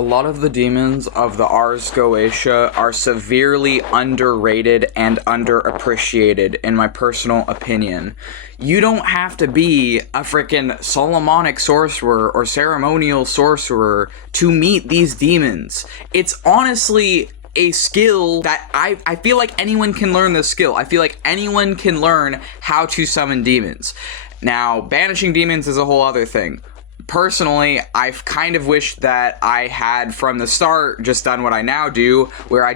A lot of the demons of the Ars Goetia are severely underrated and underappreciated, in my personal opinion. You don't have to be a freaking Solomonic sorcerer or ceremonial sorcerer to meet these demons. It's honestly a skill that I feel like anyone can learn this skill. I feel like anyone can learn how to summon demons. Now, banishing demons is a whole other thing. Personally, I've kind of wished that I had from the start just done what I now do, where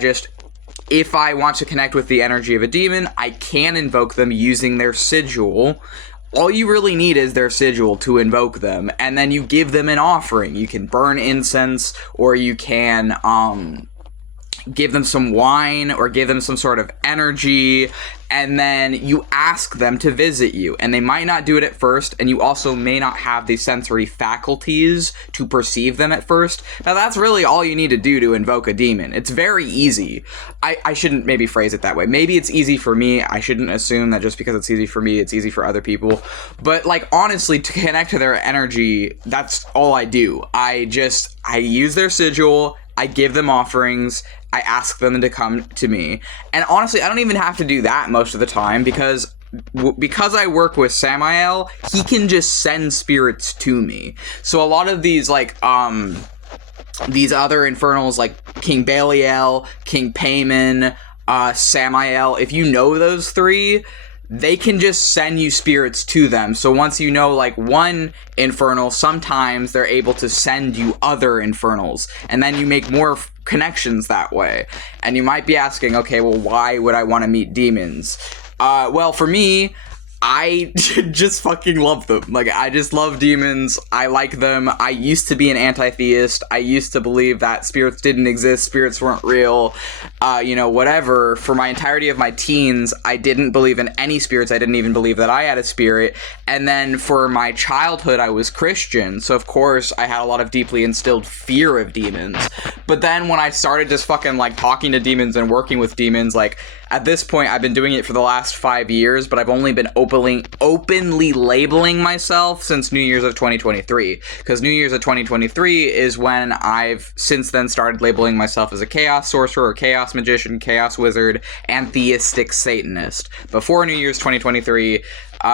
if I want to connect with the energy of a demon, I can invoke them using their sigil. All you really need is their sigil to invoke them, and then you give them an offering. You can burn incense, or you can, give them some wine or give them some sort of energy, and then you ask them to visit you. And they might not do it at first, and you also may not have the sensory faculties to perceive them at first. Now, that's really all you need to do to invoke a demon. It's very easy. I shouldn't maybe phrase it that way. Maybe it's easy for me. I shouldn't assume that just because it's easy for me, it's easy for other people. But, like, honestly, to connect to their energy, that's all I do. I use their sigil, I give them offerings, I ask them to come to me. And honestly, I don't even have to do that most of the time because I work with Samael, he can just send spirits to me. So a lot of these, like, these other infernals, like King Belial, King Payman, Samael, if you know those three, they can just send you spirits to them. So once you know, like, one infernal, sometimes they're able to send you other infernals. And then you make more connections that way. And you might be asking, okay, well, why would I want to meet demons? Well, for me, I just fucking love them. Like, I just love demons. I like them. I used to be an anti-theist. I used to believe that spirits didn't exist. Spirits weren't real. Whatever. For my entirety of my teens, I didn't believe in any spirits. I didn't even believe that I had a spirit. And then for my childhood, I was Christian. So, of course, I had a lot of deeply instilled fear of demons. But then when I started just fucking, like, talking to demons and working with demons, like, at this point, I've been doing it for the last 5 years, but I've only been openly labeling myself since New Year's of 2023. Because New Year's of 2023 is when I've since then started labeling myself as a chaos sorcerer, or chaos magician, chaos wizard, and theistic Satanist. Before New Year's 2023,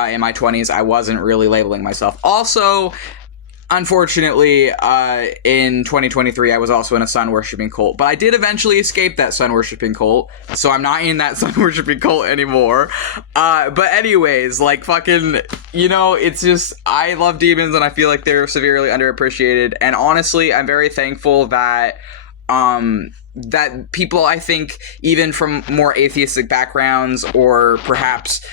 in my 20s, I wasn't really labeling myself. Also, unfortunately, in 2023, I was also in a sun-worshipping cult. But I did eventually escape that sun-worshipping cult, so I'm not in that sun-worshipping cult anymore. But anyways, like, fucking, it's just, I love demons, and I feel like they're severely underappreciated. And honestly, I'm very thankful that people, I think, even from more atheistic backgrounds or perhaps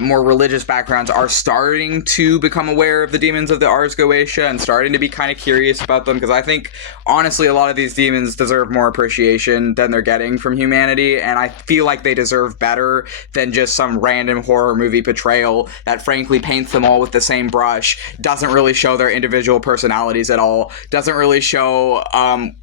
more religious backgrounds, are starting to become aware of the demons of the Ars Goetia and starting to be kind of curious about them, because I think, honestly, a lot of these demons deserve more appreciation than they're getting from humanity, and I feel like they deserve better than just some random horror movie portrayal that frankly paints them all with the same brush, doesn't really show their individual personalities at all, doesn't really show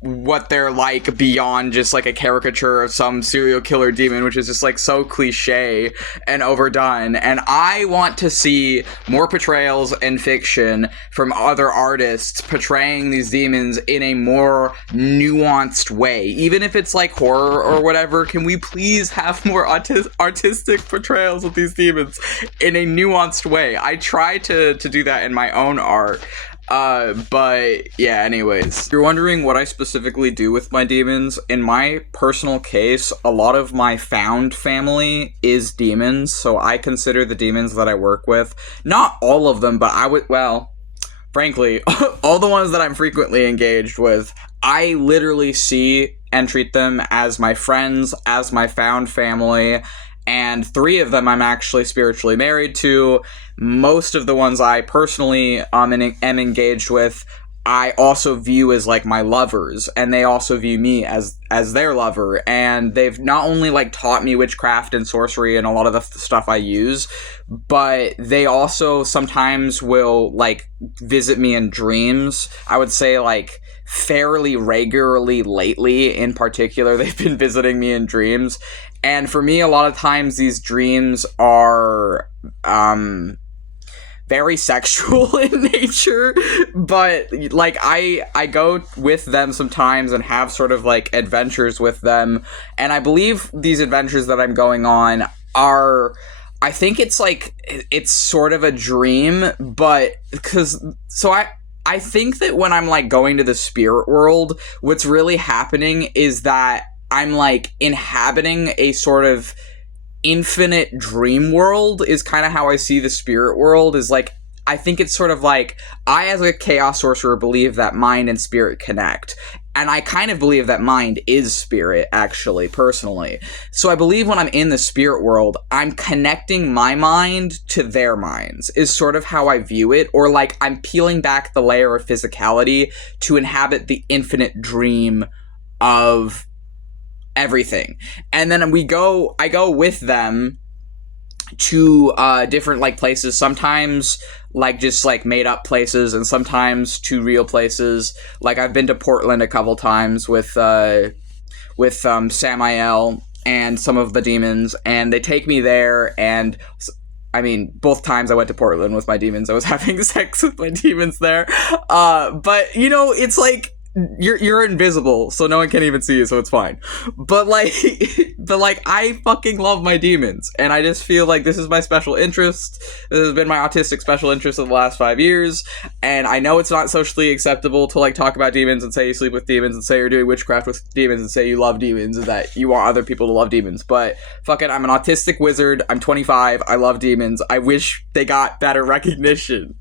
what they're like beyond just like a caricature of some serial killer demon, which is just like so cliche and overdone. And I want to see more portrayals in fiction from other artists portraying these demons in a more nuanced way. Even if it's like horror or whatever, can we please have more artistic portrayals of these demons in a nuanced way? I try to do that in my own art. But yeah, anyways. If you're wondering what I specifically do with my demons, in my personal case, a lot of my found family is demons, so I consider the demons that I work with, not all of them, but frankly, all the ones that I'm frequently engaged with, I literally see and treat them as my friends, as my found family, and 3 of them I'm actually spiritually married to. Most of the ones I personally am engaged with, I also view as like my lovers, and they also view me as their lover. And they've not only like taught me witchcraft and sorcery and a lot of the stuff I use, but they also sometimes will like visit me in dreams. I would say like fairly regularly lately in particular, they've been visiting me in dreams. And for me, a lot of times these dreams are very sexual in nature, but like I go with them sometimes and have sort of like adventures with them, and I believe these adventures that I'm going on are, I think it's like it's sort of a dream, but because so I think that when I'm like going to the spirit world, what's really happening is that I'm like inhabiting a sort of infinite dream world is kind of how I see the spirit world. Is like, I think it's sort of like, I as a chaos sorcerer believe that mind and spirit connect, and I kind of believe that mind is spirit, actually, personally. So I believe when I'm in the spirit world, I'm connecting my mind to their minds, is sort of how I view it. Or like, I'm peeling back the layer of physicality to inhabit the infinite dream of everything. And then I go with them to different like places, sometimes like just like made up places, and sometimes to real places. Like I've been to Portland a couple times with Samael and some of the demons, and they take me there, and I mean, both times I went to Portland with my demons, I was having sex with my demons there. But you know, it's like, you're invisible, so no one can even see you, so it's fine. But like, I fucking love my demons, and I just feel like this is my special interest. This has been my autistic special interest in the last 5 years, and I know it's not socially acceptable to like talk about demons and say you sleep with demons and say you're doing witchcraft with demons and say you love demons and that you want other people to love demons. But fucking, I'm an autistic wizard. I'm 25. I love demons. I wish they got better recognition.